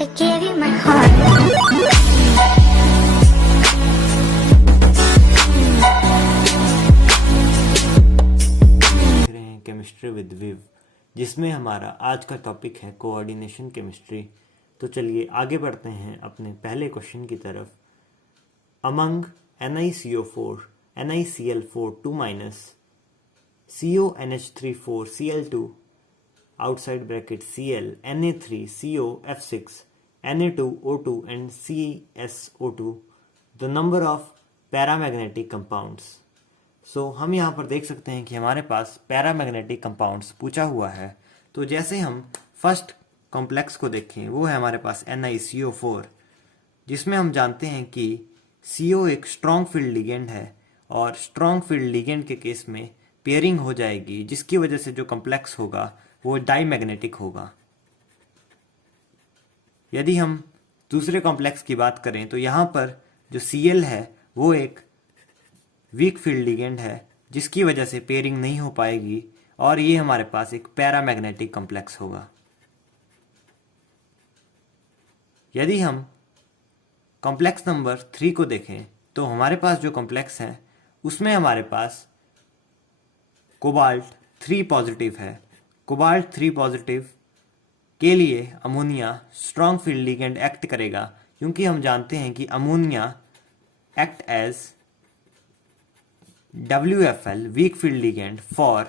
I gave you my heart. देख रहे हैं केमिस्ट्री विद विव, जिसमें हमारा आज का टॉपिक है कोऑर्डिनेशन केमिस्ट्री। तो चलिए आगे बढ़ते हैं अपने पहले क्वेश्चन की तरफ। Among NiCO4 NiCl4 2 minus CONH34 Cl2 outside bracket Cl Na3 COF6 Na2O2 and CSO2 the number of paramagnetic compounds। हम यहाँ पर देख सकते हैं कि हमारे पास पैरामैग्नेटिक कंपाउंड्स पूछा हुआ है। तो जैसे हम फर्स्ट कॉम्प्लेक्स को देखें, वो है हमारे पास NiCO4, जिसमें हम जानते हैं कि CO एक स्ट्रॉन्ग फील्ड लिगेंड है और स्ट्रॉन्ग फील्ड लिगेंड के केस में पेयरिंग हो जाएगी, जिसकी वजह से जो कॉम्प्लेक्स होगा वो डाईमैग्नेटिक होगा। यदि हम दूसरे कॉम्प्लेक्स की बात करें तो यहाँ पर जो Cl है वो एक वीक फील्ड लिगेंड है, जिसकी वजह से पेयरिंग नहीं हो पाएगी और ये हमारे पास एक पैरामैग्नेटिक कॉम्प्लेक्स होगा। यदि हम कॉम्प्लेक्स नंबर 3 को देखें तो हमारे पास जो कॉम्प्लेक्स है उसमें हमारे पास कोबाल्ट 3 पॉजिटिव है। कोबाल्ट 3 पॉजिटिव के लिए ammonia strong field ligand act करेगा, क्योंकि हम जानते हैं कि ammonia act as WFL weak field ligand for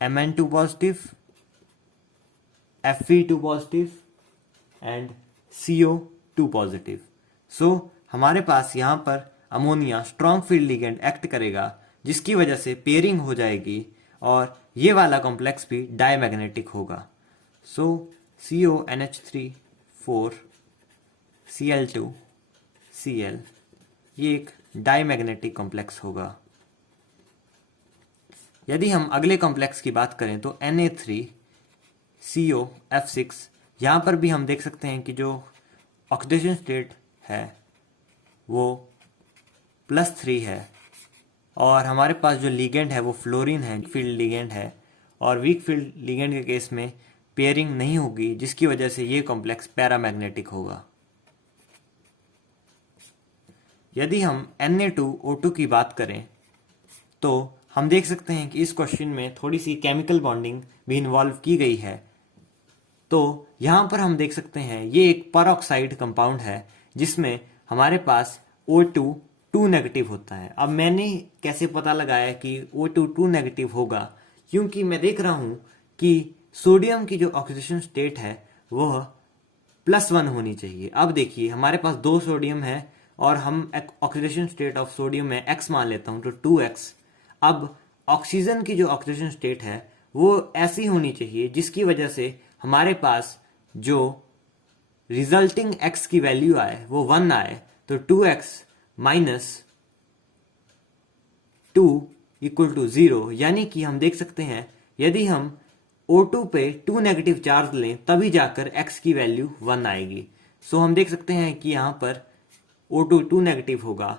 Mn2 positive, Fe2 positive and CO2 positive। हमारे पास यहाँ पर ammonia strong field ligand act करेगा, जिसकी वजह से पेयरिंग हो जाएगी और ये वाला कॉम्प्लेक्स भी डाईमैग्नेटिक होगा। CONH34 Cl2 Cl ये एक डाईमैग्नेटिक कॉम्प्लेक्स होगा। यदि हम अगले कॉम्प्लेक्स की बात करें तो Na3 COF6, यहाँ पर भी हम देख सकते हैं कि जो ऑक्सीडेशन स्टेट है वो +3 है और हमारे पास जो लिगेंड है वो फ्लोरीन है, फील्ड लिगेंड है और वीक फील्ड लिगेंड के केस में पेयरिंग नहीं होगी, जिसकी वजह से ये कॉम्प्लेक्स पैरामैग्नेटिक होगा। यदि हम Na2O2 की बात करें तो हम देख सकते हैं कि इस क्वेश्चन में थोड़ी सी केमिकल बॉन्डिंग भी इन्वॉल्व की गई है। तो यहाँ पर हम देख सकते हैं ये एक परऑक्साइड कंपाउंड है, जिसमें हमारे पास O2 2 नेगेटिव होता है। अब मैंने कैसे पता लगाया कि O2 2 नेगेटिव होगा, क्योंकि मैं देख रहा हूँ कि सोडियम की जो ऑक्सीडेशन स्टेट है वह +1 होनी चाहिए। अब देखिए हमारे पास 2 सोडियम है और हम ऑक्सीडेशन स्टेट ऑफ सोडियम में x मान लेता हूं तो 2x। अब ऑक्सीजन की जो ऑक्सीडेशन स्टेट है वो ऐसी होनी चाहिए जिसकी वजह से हमारे पास जो रिजल्टिंग x की वैल्यू आए वो 1 आए। तो 2x माइनस 2 इक्वल टू 0, यानी कि हम देख सकते हैं यदि हम O2 पे 2 नेगेटिव चार्ज लें तभी जाकर x की वैल्यू 1 आएगी। हम देख सकते हैं कि यहाँ पर O2 2 नेगेटिव होगा।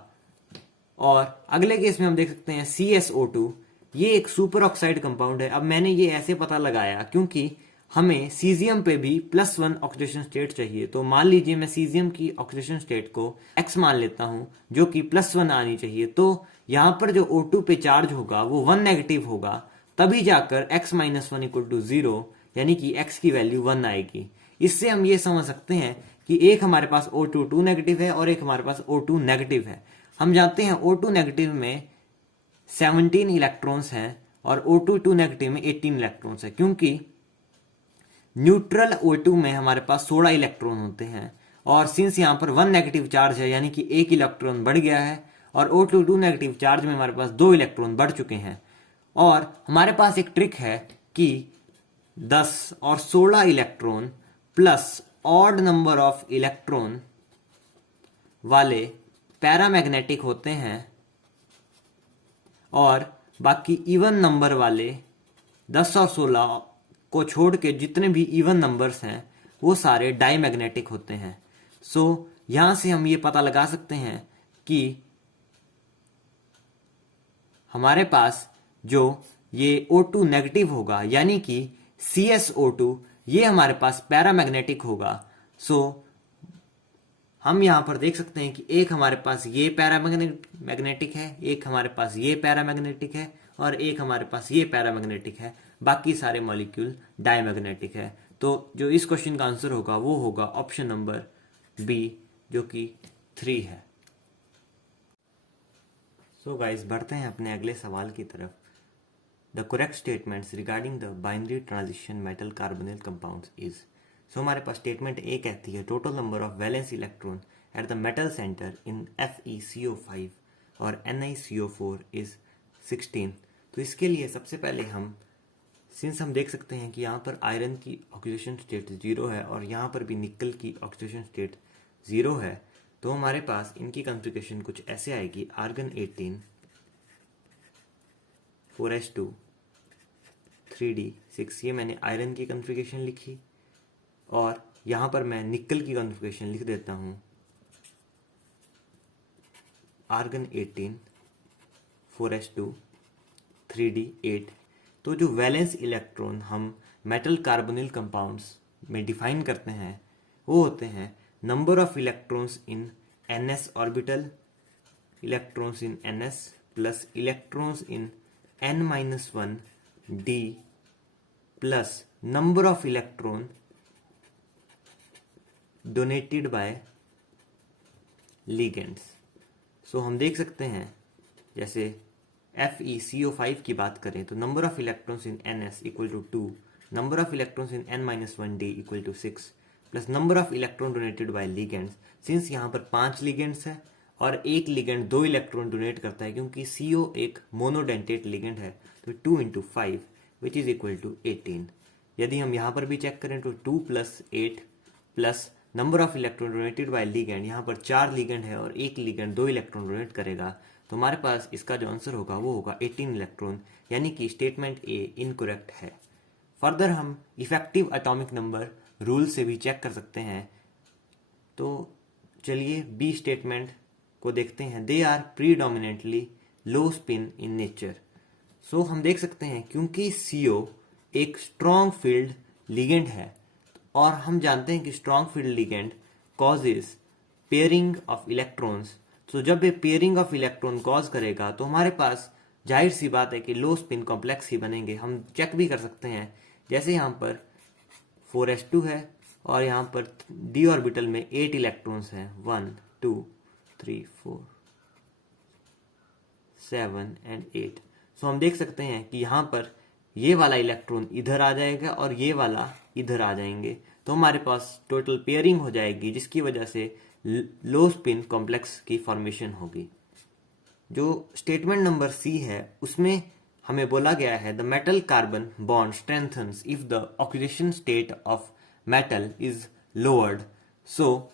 और अगले केस में हम देख सकते हैं CSO2, ये एक सुपर ऑक्साइड कंपाउंड है। अब मैंने ये ऐसे पता लगाया क्योंकि हमें सीजियम पे भी +1 ऑक्सीडेशन स्टेट चाहिए। तो मान लीजिए मैं सीजियम की ऑक्सीडेशन स्टेट को x मान लेता हूं, जो कि +1 आनी चाहिए। तो यहाँ पर जो O2 पे चार्ज होगा वो 1 नेगेटिव होगा, तभी जाकर x - 1 इक्वल टू 0, यानी कि x की वैल्यू 1 आएगी। इससे हम ये समझ सकते हैं कि एक हमारे पास O2 2 नेगेटिव है और एक हमारे पास O2 नेगेटिव है। हम जानते हैं O2 नेगेटिव में 17 इलेक्ट्रॉन्स हैं और O2 2 नेगेटिव में 18 इलेक्ट्रॉन्स हैं, क्योंकि न्यूट्रल O2 में हमारे पास 16 इलेक्ट्रॉन होते हैं और सिंस यहाँ पर 1 नेगेटिव चार्ज है, यानी कि 1 इलेक्ट्रॉन बढ़ गया है और O2 2 नेगेटिव चार्ज में हमारे पास 2 इलेक्ट्रॉन बढ़ चुके हैं। और हमारे पास एक ट्रिक है कि 10 और 16 electron plus odd number of electron वाले पैरामैग्नेटिक होते हैं और बाकी इवन नंबर वाले 10 और 16 को छोड़ के जितने भी इवन नंबर्स हैं वो सारे डाईमैग्नेटिक होते हैं। यहां से हम ये पता लगा सकते हैं कि हमारे पास जो ये O2 नेगेटिव होगा, यानी कि CSO2, ये हमारे पास पैरामैग्नेटिक होगा। सो हम यहाँ पर देख सकते हैं कि एक हमारे पास ये पैरामैग्नेटिक है, एक हमारे पास ये पैरामैग्नेटिक है और एक हमारे पास ये पैरामैग्नेटिक है, बाकी सारे मॉलिक्यूल डायमैग्नेटिक है। तो जो इस क्वेश्चन का आंसर होगा वो होगा ऑप्शन नंबर बी, जो कि 3 है। सो गाइस, बढ़ते हैं अपने अगले सवाल की तरफ। The correct statements regarding the binary transition metal carbonyl compounds is. So हमारे पास स्टेटमेंट ए कहती है total number of valence electron at the metal centre in FeCO5 और NiCO4 इज 16। तो इसके लिए सबसे पहले हम देख सकते हैं कि यहाँ पर आयरन की ऑक्सीडेशन स्टेट 0 है और यहाँ पर भी निकल की ऑक्सीडेशन स्टेट 0 है, तो हमारे पास इनकी कॉन्फ़िगरेशन कुछ ऐसे आएगी। आर्गन 18 4s2 3d6, ये मैंने आयरन की कॉन्फ़िगरेशन लिखी और यहाँ पर मैं निकल की कॉन्फ़िगरेशन लिख देता हूँ। Argon 18 4s2 3d8। तो जो वैलेंस इलेक्ट्रॉन हम मेटल कार्बोनिल कंपाउंड्स में डिफाइन करते हैं वो होते हैं number of electrons in ns orbital, electrons in ns plus electrons in n-1 d plus number of electron donated by ligands. So हम देख सकते हैं जैसे FeCO5 की बात करें तो number of electrons in ns equal to 2, number of electrons in n-1 d equal to 6 plus number of electron donated by ligands. Since यहाँ पर 5 लिगेंड्स है और एक लिगेंड 2 इलेक्ट्रॉन डोनेट करता है क्योंकि CO एक मोनोडेंटेट लिगेंड है, तो 2 × 5 विच इज इक्वल टू 18। यदि हम यहाँ पर भी चेक करें तो 2 + 8 plus number of electron donated bye ligand, यहाँ पर 4 लिगेंड है और एक लिगेंड 2 इलेक्ट्रॉन डोनेट करेगा, तो हमारे पास इसका जो आंसर होगा वो होगा 18 इलेक्ट्रॉन, यानी कि स्टेटमेंट ए इनकरेक्ट है। फर्दर हम इफेक्टिव एटॉमिक नंबर रूल से भी चेक कर सकते हैं। तो चलिए बी स्टेटमेंट को देखते हैं। They are predominantly low spin in nature. So हम देख सकते हैं क्योंकि CO एक स्ट्रॉन्ग फील्ड लिगेंड है और हम जानते हैं कि strong field ligand causes pairing of electrons. तो जब ये पेयरिंग ऑफ इलेक्ट्रॉन कॉज करेगा तो हमारे पास जाहिर सी बात है कि लो स्पिन कॉम्प्लेक्स ही बनेंगे। हम चेक भी कर सकते हैं, जैसे यहाँ पर 4s2 है और यहाँ पर d ऑर्बिटल में 8 इलेक्ट्रॉन्स हैं, 1 2 3 4 7 एंड 8। सो हम देख सकते हैं कि यहाँ पर ये वाला इलेक्ट्रॉन इधर आ जाएगा और ये वाला इधर आ जाएंगे, तो हमारे पास टोटल पेयरिंग हो जाएगी जिसकी वजह से लो स्पिन कॉम्प्लेक्स की फॉर्मेशन होगी। जो स्टेटमेंट नंबर सी है उसमें हमें बोला गया है the metal carbon bond strengthens if the oxidation state of metal is lowered. So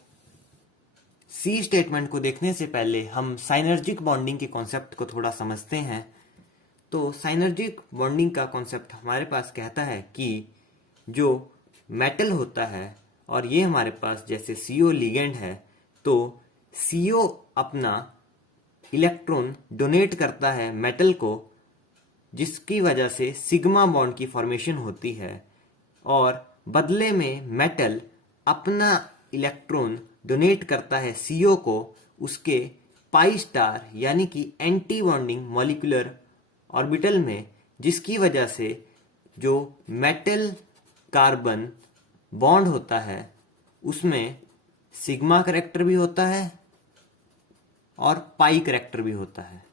C statement को देखने से पहले हम साइनर्जिक बॉन्डिंग के कॉन्सेप्ट को थोड़ा समझते हैं। तो साइनर्जिक बॉन्डिंग का कॉन्सेप्ट हमारे पास कहता है कि जो मेटल होता है और ये हमारे पास जैसे CO लिगेंड है, तो CO अपना इलेक्ट्रॉन डोनेट करता है मेटल को, जिसकी वजह से सिग्मा बॉन्ड की फॉर्मेशन होती है और बदले में मेटल अपना इलेक्ट्रॉन डोनेट करता है CO को उसके पाई स्टार यानी कि एंटी बॉन्डिंग मॉलिक्यूलर ऑर्बिटल में, जिसकी वजह से जो मेटल कार्बन बॉन्ड होता है उसमें सिग्मा करैक्टर भी होता है और पाई करैक्टर भी होता है।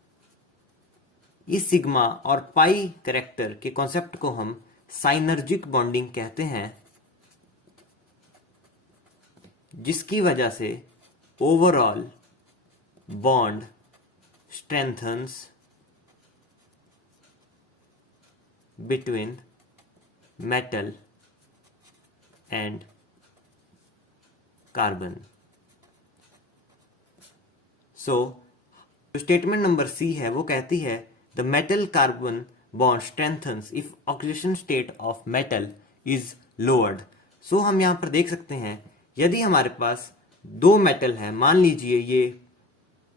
इस सिग्मा और पाई करैक्टर के कॉन्सेप्ट को हम साइनर्जिक बॉन्डिंग कहते हैं, जिसकी वजह से overall bond strengthens between metal and carbon. So statement number C है वो कहती है the metal carbon bond strengthens if oxidation state of metal is lowered. So हम यहां पर देख सकते हैं यदि हमारे पास दो मेटल है, मान लीजिए ये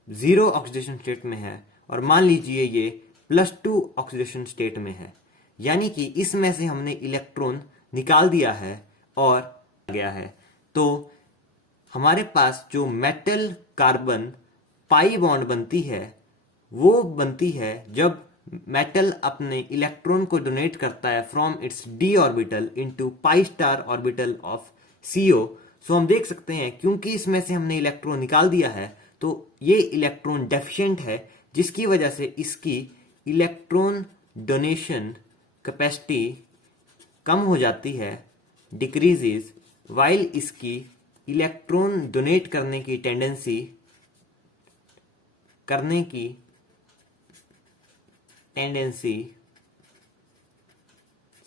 0 ऑक्सीडेशन स्टेट में है और मान लीजिए ये +2 ऑक्सीडेशन स्टेट में है, यानी कि इसमें से हमने इलेक्ट्रॉन निकाल दिया है और गया है। तो हमारे पास जो मेटल कार्बन पाई बॉन्ड बनती है वो बनती है जब मेटल अपने इलेक्ट्रॉन को डोनेट करता है from its d orbital into pi star orbital of CO. So हम देख सकते हैं क्योंकि इसमें से हमने इलेक्ट्रॉन निकाल दिया है तो ये इलेक्ट्रॉन डेफिशिएंट है, जिसकी वजह से इसकी इलेक्ट्रॉन डोनेशन कैपेसिटी कम हो जाती है, डिक्रीजेस, वाइल इसकी इलेक्ट्रॉन डोनेट करने की टेंडेंसी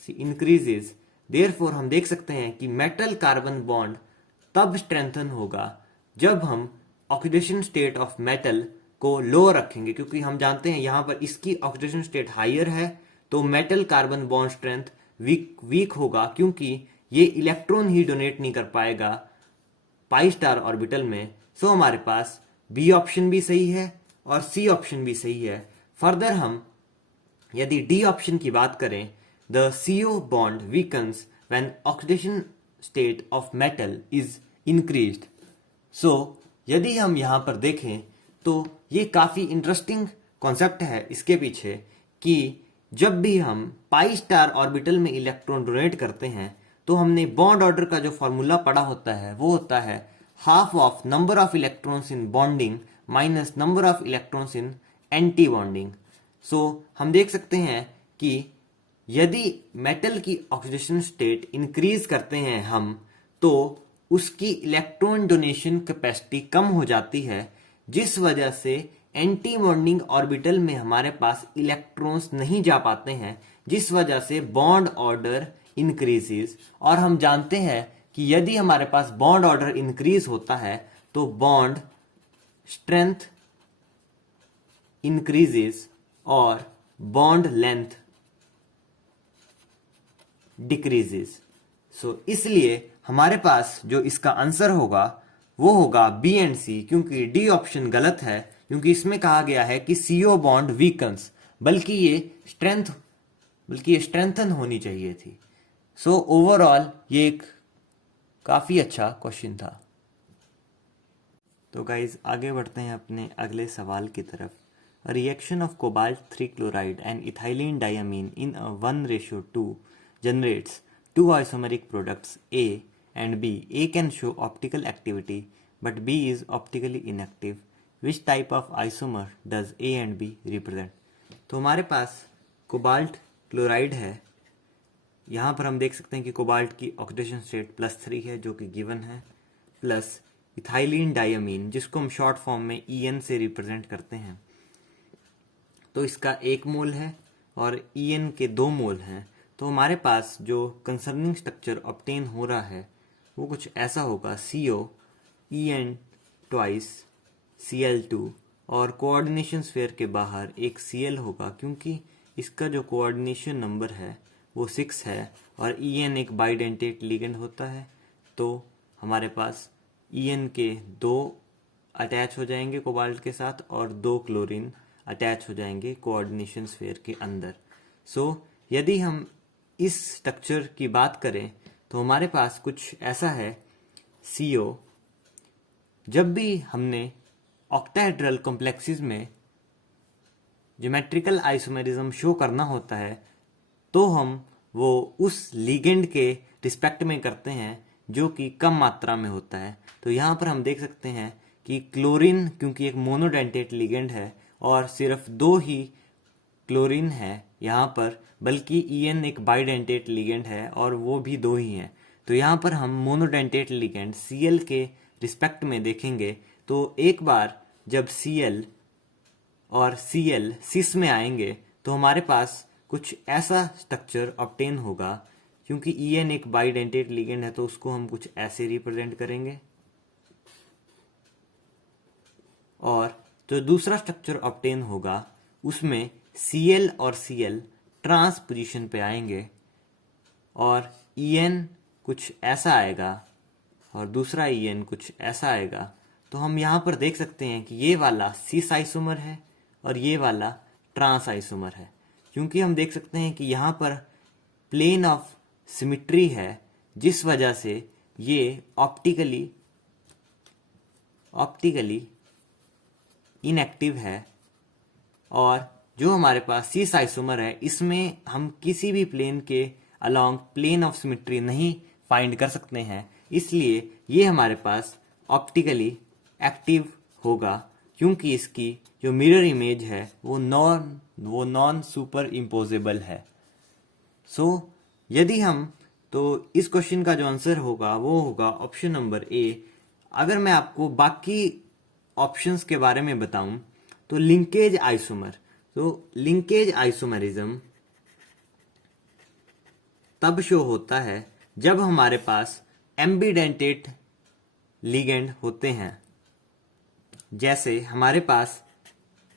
इंक्रीजेस। देयरफॉर हम देख सकते हैं कि मेटल कार्बन बॉन्ड तब स्ट्रेंथन होगा जब हम ऑक्सीडेशन स्टेट ऑफ मेटल को लो रखेंगे, क्योंकि हम जानते हैं यहां पर इसकी ऑक्सीडेशन स्टेट हायर है तो metal carbon bond strength weak होगा, क्योंकि ये इलेक्ट्रॉन ही डोनेट नहीं कर पाएगा पाई स्टार ऑर्बिटल में। सो हमारे पास बी ऑप्शन भी सही है और सी ऑप्शन भी सही है। फर्दर हम यदि डी ऑप्शन की बात करें, the CO bond weakens when oxidation state of metal is increased. So यदि हम यहां पर देखें तो ये काफी इंटरेस्टिंग कॉन्सेप्ट है इसके पीछे कि जब भी हम पाई स्टार ऑर्बिटल में इलेक्ट्रॉन डोनेट करते हैं तो हमने बॉन्ड ऑर्डर का जो फॉर्मूला पढ़ा होता है वो होता है half of number of electrons in bonding minus number of electrons in anti bonding. So हम देख सकते हैं कि यदि मेटल की ऑक्सीडेशन स्टेट इंक्रीज करते हैं हम तो उसकी इलेक्ट्रॉन डोनेशन कैपेसिटी कम हो जाती है, जिस वजह से एंटी बॉन्डिंग ऑर्बिटल में हमारे पास इलेक्ट्रॉन्स नहीं जा पाते हैं, जिस वजह से बॉन्ड ऑर्डर इंक्रीजेस। और हम जानते हैं कि यदि हमारे पास बॉन्ड ऑर्डर इंक्रीज होता है तो बॉन्ड स्ट्रेंथ इंक्रीजेस और बॉन्ड लेंथ डिक्रीजेस। सो इसलिए हमारे पास जो इसका आंसर होगा वो होगा बी एंड सी, क्योंकि डी ऑप्शन गलत है, क्योंकि इसमें कहा गया है कि CO बॉन्ड वीकन्स, बल्कि ये स्ट्रेंथन होनी चाहिए थी। सो ओवरऑल ये एक काफी अच्छा क्वेश्चन था। तो गाइज आगे बढ़ते हैं अपने अगले सवाल की तरफ। A reaction of cobalt 3 chloride and ethylene diamine in a 1:2 generates two isomeric products A and B. A can show optical activity but B is optically inactive. Which type of isomer does A and B represent? तो हमारे पास cobalt chloride है। यहाँ पर हम देख सकते हैं कि कोबाल्ट की ऑक्सीडेशन स्टेट +3 है जो कि गिवन है, प्लस इथाइलिन डायमीन जिसको हम शॉर्ट फॉर्म में EN से रिप्रेजेंट करते हैं। तो इसका 1 मोल है और EN के 2 मोल हैं। तो हमारे पास जो कंसर्निंग स्ट्रक्चर ऑब्टेन हो रहा है वो कुछ ऐसा होगा, CO EN ट्वाइस Cl2 और कोऑर्डिनेशन स्फीयर के बाहर एक Cl होगा, क्योंकि इसका जो कोऑर्डिनेशन नंबर है वो 6 है और EN एक बाइडेंटेट लिगेंड होता है। तो हमारे पास EN के 2 अटैच हो जाएंगे कोबाल्ट के साथ और 2 क्लोरीन अटैच हो जाएंगे कोऑर्डिनेशन स्फीयर के अंदर। सो यदि हम इस स्ट्रक्चर की बात करें तो हमारे पास कुछ ऐसा है, CO जब भी हमने ऑक्टाहेड्रल कॉम्प्लेक्सेस में ज्योमेट्रिकल आइसोमेरिज्म शो करना होता है तो हम वो उस लिगेंड के रिस्पेक्ट में करते हैं जो कि कम मात्रा में होता है। तो यहाँ पर हम देख सकते हैं कि क्लोरीन क्योंकि एक मोनोडेंटेट लिगेंड है और सिर्फ 2 ही क्लोरीन है यहाँ पर, बल्कि EN एक बाइडेंटेट लिगेंड है और वो भी 2 ही हैं। तो यहाँ पर हम मोनोडेंटेट लिगेंड Cl के रिस्पेक्ट में देखेंगे तो एक बार जब Cl और Cl सिस में आएंगे तो हमारे पास कुछ ऐसा स्ट्रक्चर ऑब्टेन होगा। क्योंकि EN एक बाइडेंटेट लिगेंड है तो उसको हम कुछ ऐसे रिप्रेजेंट करेंगे और जो दूसरा स्ट्रक्चर ऑब्टेन होगा उसमें Cl और Cl ट्रांस पोजीशन पे आएंगे और EN कुछ ऐसा आएगा और दूसरा EN कुछ ऐसा आएगा। तो हम यहाँ पर देख सकते हैं कि ये वाला सिस आइसोमर है और ये वाला ट्रांस आइसोमर है, क्योंकि हम देख सकते हैं कि यहाँ पर प्लेन ऑफ सिमिट्री है जिस वजह से ये ऑप्टिकली इनएक्टिव है। और जो हमारे पास सिस आइसोमर है, इसमें हम किसी भी प्लेन के अलोंग प्लेन ऑफ सिमेट्री नहीं फाइंड कर सकते हैं, इसलिए ये हमारे पास ऑप्टिकली एक्टिव होगा, क्योंकि इसकी जो मिरर इमेज है वो नॉन सुपर इम्पोजेबल है। यदि हम तो इस क्वेश्चन का जो आंसर होगा वो होगा ऑप्शन नंबर ए। अगर मैं आपको बाकी ऑप्शंस के बारे में बताऊं तो लिंकेज आइसोमर, तो लिंकेज आइसोमरिज्म तब शो होता है जब हमारे पास एम्बिडेंटेट लिगेंड होते हैं। जैसे हमारे पास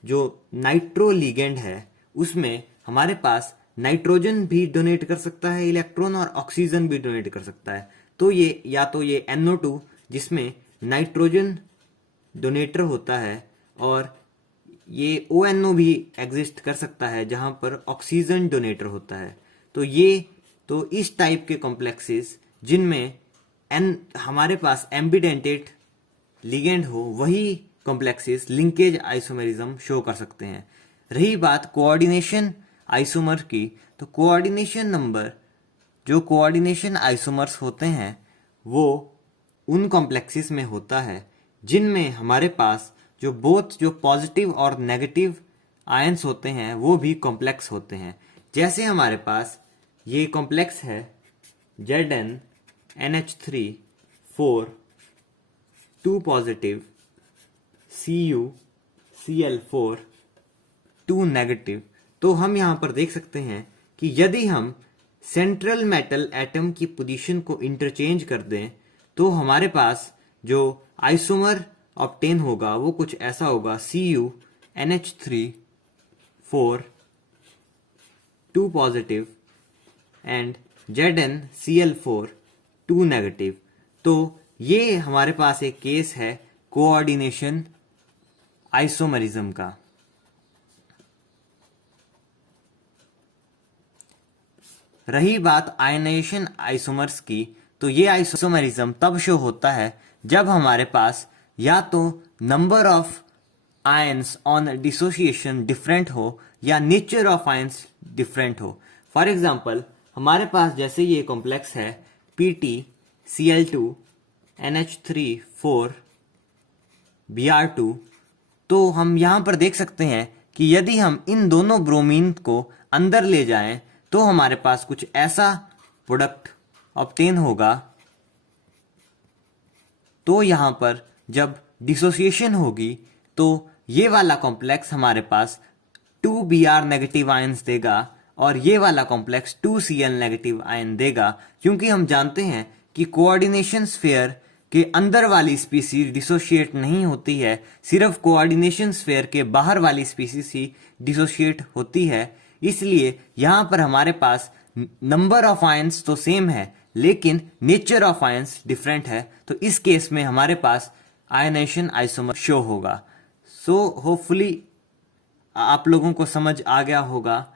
जो नाइट्रो लिगेंड है उसमें हमारे पास नाइट्रोजन भी डोनेट कर सकता है इलेक्ट्रॉन और ऑक्सीजन भी डोनेट कर सकता है। तो ये या तो ये NO2 जिसमें नाइट्रोजन डोनेटर होता है, और ये ONO भी एग्जिस्ट कर सकता है जहां पर ऑक्सीजन डोनेटर होता है। तो इस टाइप के कॉम्प्लेक्सेस जिनमें हमारे पास एम्बिडेंटेट लिगेंड हो, वही कॉम्प्लेक्सेस लिंकेज आइसोमेरिज्म शो कर सकते हैं। रही बात कोऑर्डिनेशन आइसोमर की, तो कोऑर्डिनेशन आइसोमर्स होते हैं वो उन कॉम्प्लेक्सेस में होता है जिनमें हमारे पास जो पॉजिटिव और नेगेटिव आयंस होते हैं वो भी कॉम्प्लेक्स होते हैं। जैसे हमारे पास ये कॉम्प्लेक्स है ZnNH3 4 2 पॉजिटिव CuCl4 2 नेगेटिव। तो हम यहाँ पर देख सकते हैं कि यदि हम सेंट्रल मेटल एटम की पोजीशन को इंटरचेंज कर दें तो हमारे पास जो आइसोमर ऑब्टेन होगा वो कुछ ऐसा होगा CuNH3 4 2 positive and ZnCl4 2 negative. तो ये हमारे पास एक केस है कोऑर्डिनेशन आइसोमरिज्म का। रही बात आयनाइजेशन आइसोमर्स की, तो ये आइसोमरिज्म तब शो होता है जब हमारे पास या तो number of ions on dissociation different हो या नेचर ऑफ आयंस डिफरेंट हो। फॉर एग्जांपल हमारे पास जैसे ये कॉम्प्लेक्स है PtCl2 NH3 4 Br2, तो हम यहाँ पर देख सकते हैं कि यदि हम इन दोनों ब्रोमीन को अंदर ले जाएं तो हमारे पास कुछ ऐसा प्रोडक्ट ऑब्टेन होगा। तो यहाँ पर जब डिसोसिएशन होगी तो ये वाला कॉम्प्लेक्स हमारे पास 2Br नेगेटिव आयंस देगा और ये वाला कॉम्प्लेक्स 2Cl नेगेटिव आयन देगा, क्योंकि हम जानते हैं कि कोऑर्डिनेशन स्फीयर के अंदर वाली स्पीसीज डिसोशिएट नहीं होती है, सिर्फ कोऑर्डिनेशन स्फीयर के बाहर वाली स्पीसीज ही डिसोशिएट होती है। इसलिए यहाँ पर हमारे पास नंबर ऑफ आयंस तो सेम है लेकिन नेचर ऑफ आयंस डिफरेंट है। तो इस केस में हमारे पास आयनाइजेशन आइसोमर शो होगा। होपफुली आप लोगों को समझ आ गया होगा।